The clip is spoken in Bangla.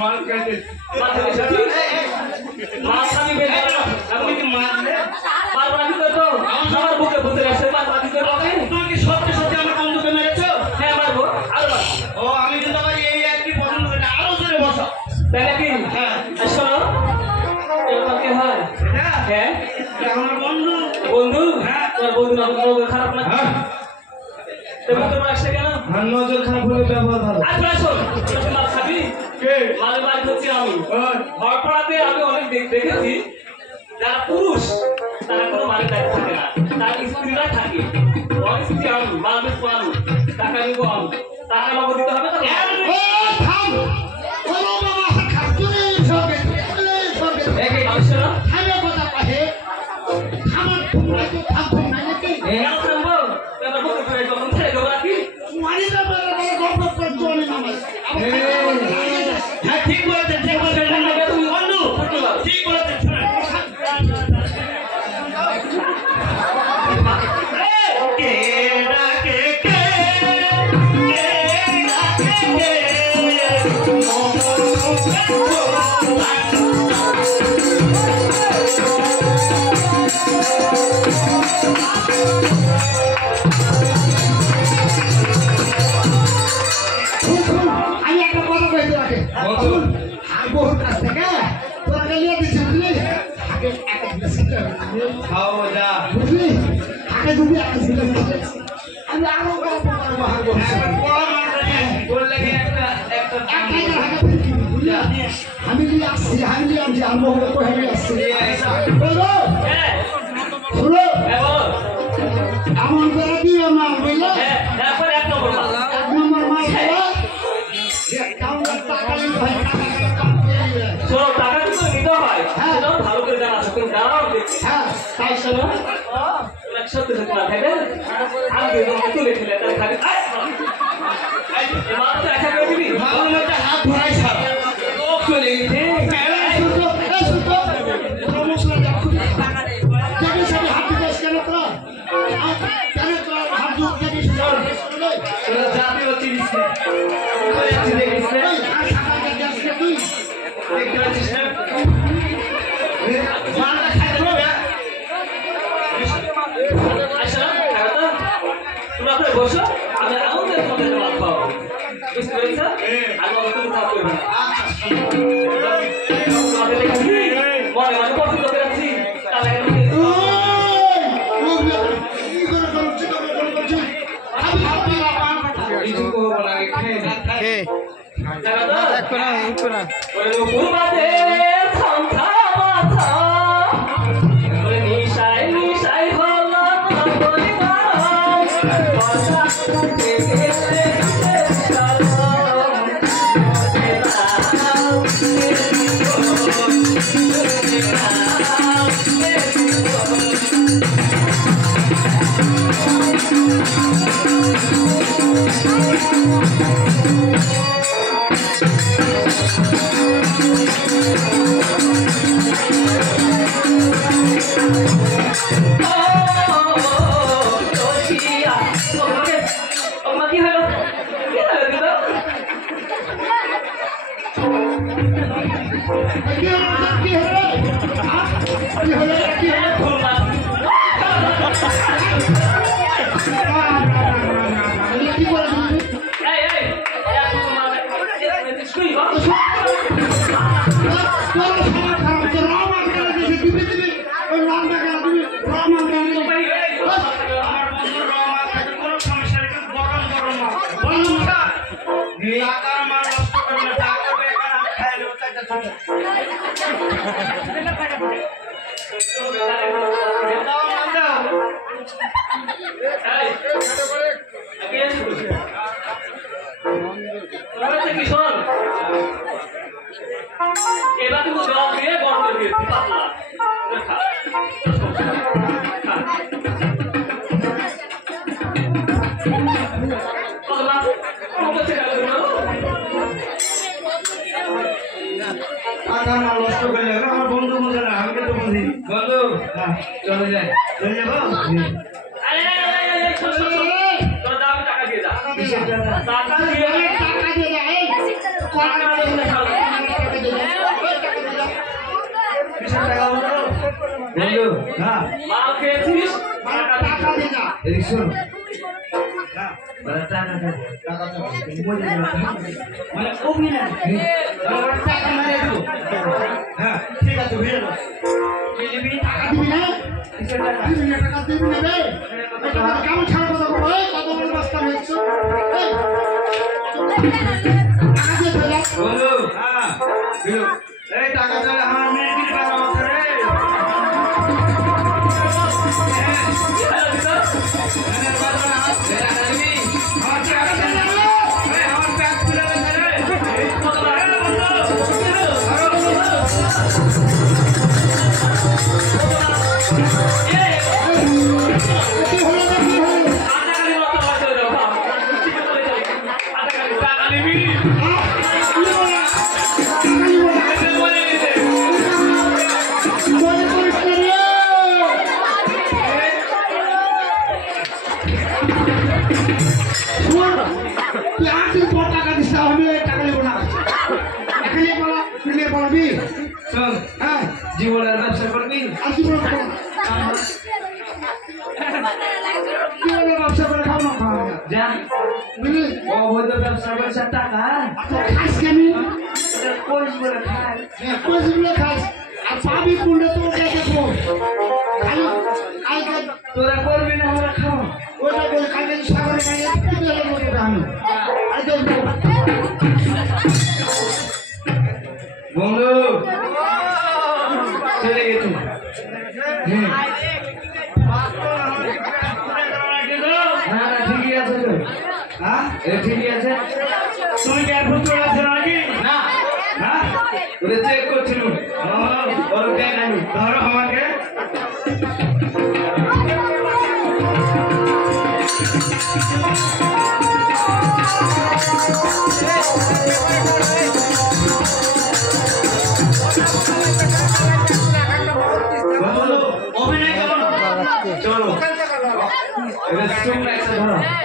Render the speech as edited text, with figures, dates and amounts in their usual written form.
মাল খাইতে মাল খাবি বেশ আপনি কি মাল রাখি তো আমার বুকে বুঝতে আসছে মাল রাখি তো তুমি কি সত্যি সত্যি আমার বন্ধুকে মেরেছো? হ্যাঁ মারবো আরো মার। ও আমি কিন্তু ভাই এই একই পছন্দ করি না, আরো জোরে বসো তাই নাকি? হ্যাঁ শোনো এরকম কি হয়? হ্যাঁ আমার বন্ধু বন্ধু হ্যাঁ তোমার বন্ধু না বন্ধু খারাপ না? হ্যাঁ তুমি তোমার আসছে কেন? আর নজর খারাপ হলে ব্যবহার ভালো। আচ্ছা শোন তুমি মাল খাবি? কে মালে মাল হচ্ছে আমি হরপাড়াতে আমি অনেক দেখেছি যারা পুরুষ তারা কোনো মালের দায়িত্ব থাকে না, তার স্ত্রীরা থাকে। অনেক স্ত্রী আমি মাল বেচবো আমি টাকা নিবো আমি টাকা নগদ দিতে হবে ঠিক বলেছেন ঠিক বলেছেন তুমি বন্ধু ঠিক বলেছেন। এমন করে দিও না বুঝলে এক নম্বর মাল টাকা কিন্তু নিতে হয় ভালো করে জানা আছে তুমি দাঁড়াও দেখছি তাই শোনো সত্যি সত্যি না খাইবে আমি তুলে খেলে তাই খাবি দেখা করে দিবি মালের মধ্যে হাত ধরাই ছাড়া ও চলে গেছে জাতীয় জিনিস বসো আমি আমাদের মধ্যে মাল খাওয়াবো বুঝতে পেরেছ? আমি তুমি কাজ করবে মনে মনে পছন্দ করেছি এবার কিন্তু জল দিয়ে গরম করে দিয়েছি পাতলা নষ্ট করলে আমার বন্ধু বলে না আমি কিন্তু বন্ধু বন্ধু চলে যায় চলে যাবো টাকা দিয়ে যা টাকা বলো বন্ধু হ্যাঁ মাল খেয়েছিস টাকা দে না এদিক শোন না মানে টাকা দে টাকা দে মানে অভিনয় আমার টাকা মেরে দেবো হ্যাঁ ঠিক আছে বুঝে নাও টাকা দিবি না কিসের টাকা দিবি না টাকা দিবি না রে এই টাকা কেমন ছাড় কথা বলো এই কত বড় রাস্তা হয়েছে এই টাকা দিয়ে ফেলা বন্ধু হ্যাঁ দিও এই টাকা চাইলে আমার মেয়ে কি টাকা আছে রে মেয়ের বাজারে হাত দে টাকা দিবি আমার টাকা দে না এই আমার ব্যাগ খুলে দে রে কত টাকা বন্ধু কি হলো না কি হলো আটাকালি মতো বাজে দাও আটাকালি টাকা নিবি বলে দিতে মনে করিস না রে শোন তুই আজকে তোর টাকা দিস না আমি টাকা নেবো না এখানে বলা তুই নিয়ে বলবি শোন হ্যাঁ জীবনের ব্যবসা করবি আর কি বলবো কি বলে ব্যবসা করে খাও না খাও না যা বুঝলি অবৈধ ব্যবসা করছে টাকা তো খাস কেন করিস বলে খায় কোচগুলো খাস আর পাবি কুন্ডে তো ওটা দেখো খালি কালকে তোরা করবি না আমরা খাও ওটা বলে কালকে সাগরে গায়ে তুলে দেবো তোকে আমি আর দেখবো বন্ধু চলে গেছে হ্যাঁ না না ঠিকই আছে তো হ্যাঁ এ ঠিকই আছে তুমি কি আর ভুল করে আছো নাকি না হ্যাঁ ওরে চেক করছিল ওর ব্যাগ আমি ধরো আমাকে বন্ধু অভিনয় করো চলো এবার চুপ লাগছে ধরো হ্যাঁ